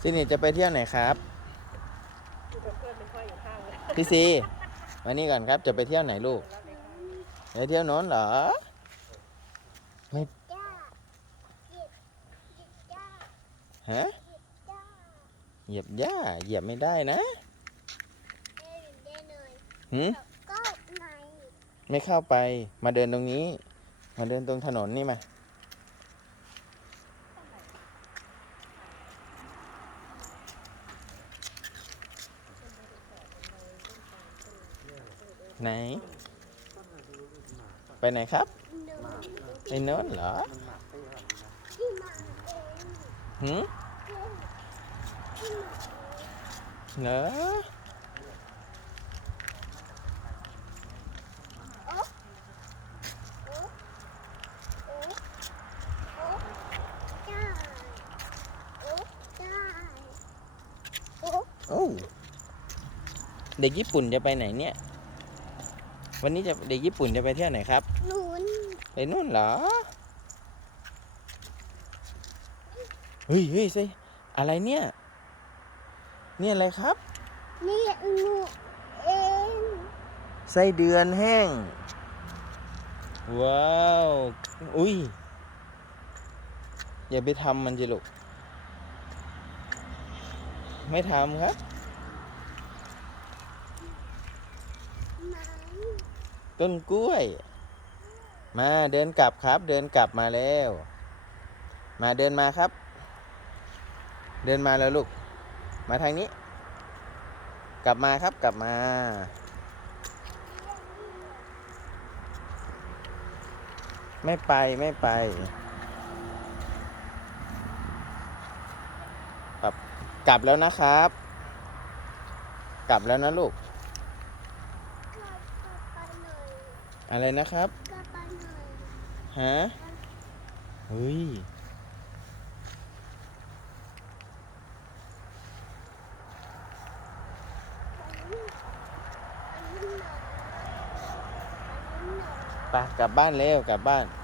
ซินี่จะไปเที่ยวไหนครับพี่ซีมานี่ก่อนครับ จะไปเที่ยวไหนลูกไปเที่ยวโน้นเหรอไม่หยิบยาฮะหยิบจ้าเหยียบหญ้าเหยียบไม่ได้นะหืมก็ไหนไม่เข้าไปมาเดินตรงนี้ มาเดินตรงถนนนี่มา ไหน ไปไหนครับหนูไปโน้นเหรอที่มาเองหืมที่มาเหรอโอ๊ะโอ๊ะโอ๊ะจ้าโอ๊ะจ้าโอ๊ะโอ้เด็กญี่ปุ่นจะไปไหนเนี่ย วันนี้จะเด็กญี่ปุ่นจะไปเที่ยวไหนครับหนุนไปนู่นเหรอเฮ้ยเฮ้ยสิอะไรเนี่ยนี่อะไรครับนี่หนูเองไส้เดือนแห้ง ว้าว อุ้ย อย่าไปทำมันจิลูก ไม่ทำครับ ไหน ต้นกล้วย มาเดินกลับครับ เดินกลับมาแล้ว มาเดินมาครับ เดินมาแล้วลูก มาทางนี้ กลับมาครับกลับมา ไม่ไปไม่ไป กลับกลับแล้วนะครับ กลับแล้วนะลูก กลับกลับไปหน่อย อะไรนะครับฮะเฮ้ยไปกลับบ้านแล้วกลับบ้าน